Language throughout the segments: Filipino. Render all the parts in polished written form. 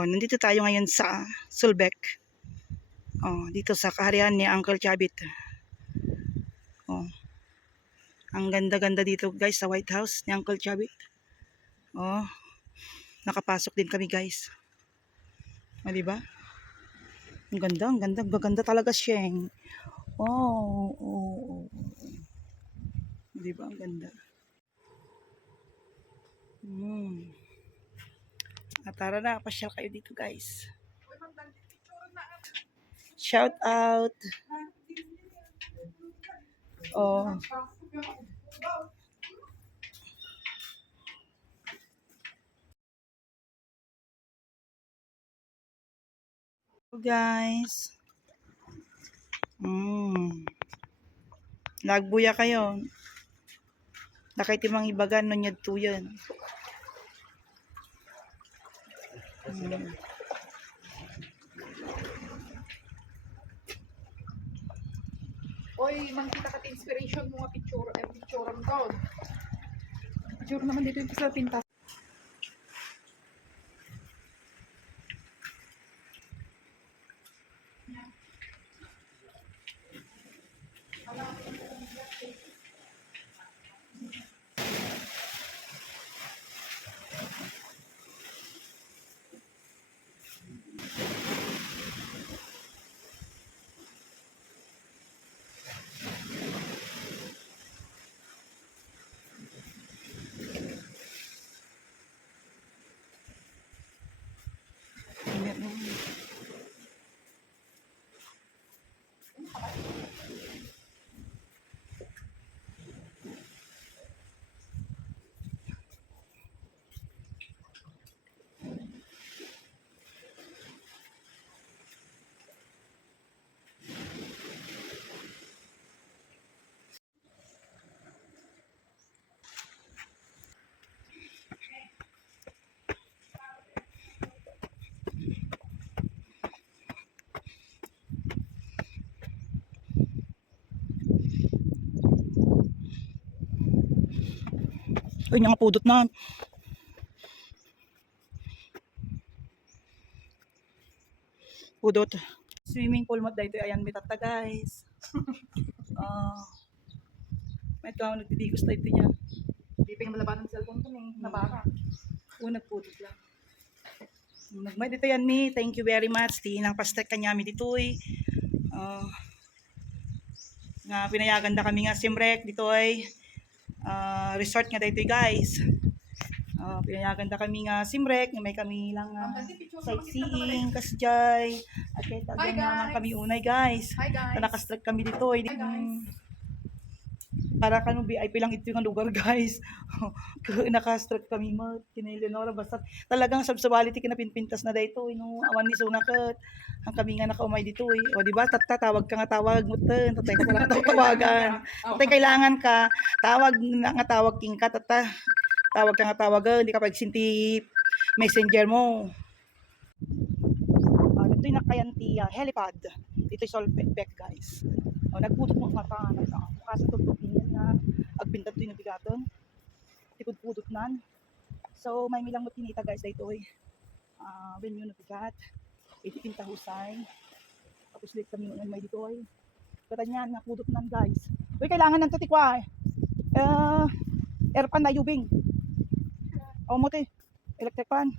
Oh, nandito tayo ngayon sa Sulbec. Oh, dito sa kaharian ni Uncle Chabit. Oh. Ang ganda-ganda dito, guys, sa White House ni Uncle Chabit. Oh. Nakapasok din kami, guys. Oh, di ba? Ang ganda, ang ganda, maganda talaga siya. Oh, oh, oh. Di ba? Ang ganda. Tara na, pasyal kayo dito, guys. Shout out. Oh. Guys. Nagbuya kayo. Nakaitimang ibagan no nyad tuyan. Oy, mangkita ka inspiration mo nga picture ang daw. Picture naman dito yung sa pintas. Uy, nga pudot na. Pudot. Swimming pool mo dito. Ayan, may tata, guys. May ito, nagbibigos tayo niya. Hindi pa yung malabanan ng cellphone ko ng nabara. Nagpudot lang. Nagmay dito yan, mi. Thank you very much. Tinang pastek kanyami dito, eh. Nga pinayagan na kami nga simrek dito, ay resort nga dito, guys. Pinayagan na kami nga simrek, may kami lang sightseeing, kasjay, at kahit agad naman kami unay, guys. Hi guys. Nakastrike kami dito, eh. Para kanong VIP lang ito yung lugar, guys. Nakastrike kami mo, kinailinora, basta talagang subsabality kinapinpintas na dito, no, awan ni sunakat. Ang kami nga nakaumay dito, eh. O, diba, tawag ka nga tawag mo, tatay ka pala tawagan. Tatay kailangan ka, tawag nga tawag king ka, tawag ka nga tawagan, hindi ka pagsinti messenger mo. Ito yung nakayanti helipad. Ito yung Sulbec, guys. Nagputot mo nga pa, kasi tutupin na agbintan ito yung nabigaton. Tikod-pudot nan. So, may milang mo tinita, guys, dito, eh. When yun nabigat, itipinta husay. Tapos ulit kami may dito, eh. Kata niyan, napudot nan, guys. Uy, kailangan ng tutikwa, eh. Airpan na yubing. O mo te, electric pan.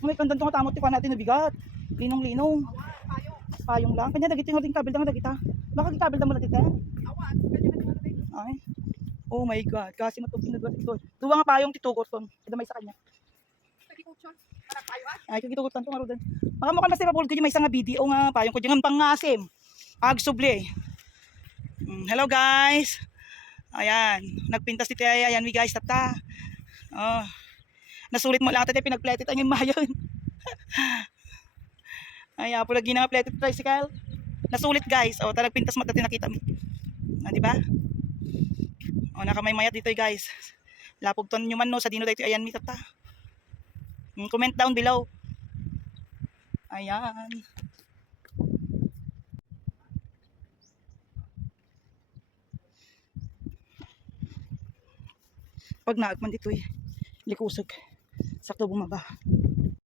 May kandan tong tamot tikwa natin nabigat. Linong-linong. Payong lang. Kanya dagiti nga din kabel da dagita. Baka kabel da mo dagita. Awan, kanya na dito. Ay. Oh my god, kasi matubig na dito. Duwa nga payong titugot ton. Kada may sa kanya. Lagi ko chon. Para payo ah. Ay, titugot ton marudan. Baka mo kan basta mapulod ko may isang video nga payong ko diyan pangasim. Agsubli. Hello guys. Ayan, nagpintas dito ayan mi guys tata. Nasulit mo lang tayo pinagplated ang yung mayon. Ay, po lagi na plated tricycle. Nasulit guys. Talag pintas mo tayo nakita mo. Di ba? Nakamay mayat dito guys. Lapog ton nyo man no sa dino dito ayan mi tata. Comment down below. Ayan. Pag naagman dito likusog. Sakto bumaba.